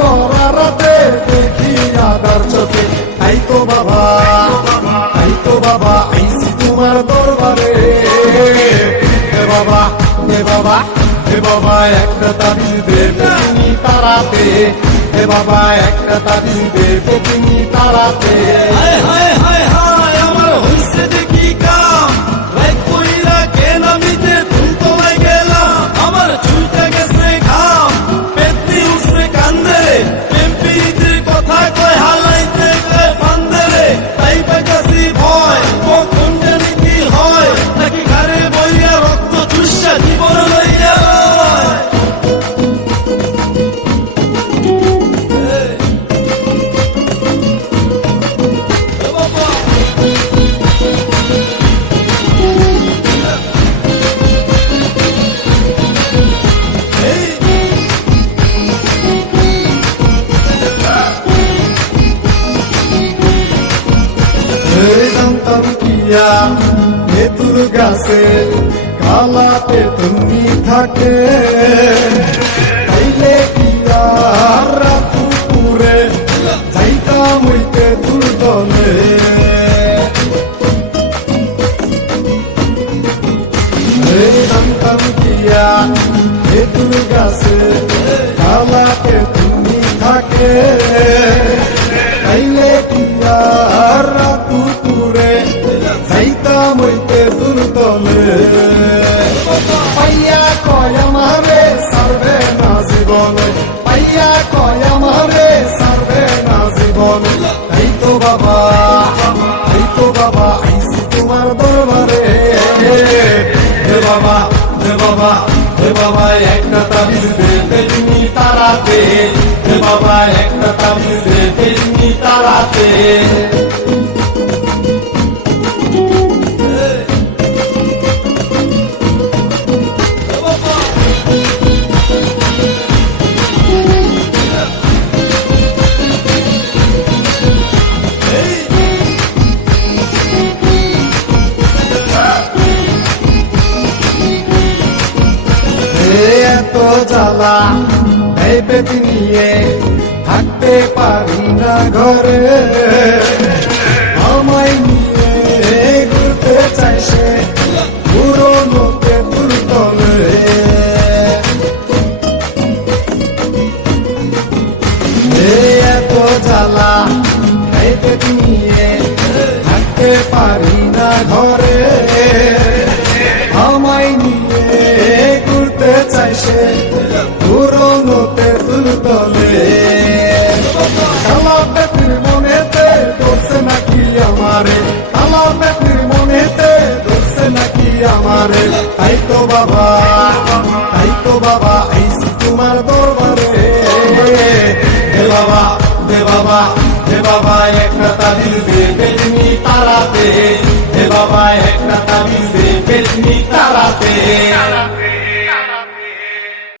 ভরা রাতে দেখি আদার চোখে। বাবা আই তো বাবা আইসি তোমার দরবারে। হে বাবা হে বাবা হে বাবা, একটা তাবিজ দেবে তুমি তারাতে। হে বাবা, একটা তাবিজ দেবে তুমি তারাতে। হায় হায় হায় হায় জানতাম তেঁতুল গাছে কালাতে তুমি থাকে। তাইলে কিয়া রাত পুরে যাইতাম ওই তেঁতুল দলে জানতাম কিয়া তেঁতুল গাছে কালাতে তুমি থাকে। তেঁতুল দলে পাইয়া কয় আমারে, সারবে না জীবনে। পাইয়া কয় আমারে, সারবে না জীবনে। তাই তো বাবা তাই তো বাবা আইসি তোমার দরবারে। হে বাবা হে বাবা হে বাবা, একটা তাবিজ দে তেমনি তারাতে। হে বাবা, একটা তাবিজ দে তেমনি তারাতে। জ্বালা, এই পেটি নিয়ে থাকতে পারি না ঘরে। আমায় নিয়ে ঘুরতে চাইছে পুরোনো তেঁতুল তলে। এত জ্বালা, এই পেটি নিয়ে থাকতে পারি না ঘরে। বাবা, তাই তো বাবা হে বাবা হে বাবা হে বাবা, একটা তাবিজ দে বেদনি তারাতে। হে বাবা, একটা তাবিজ দে বেদনি তারাতে।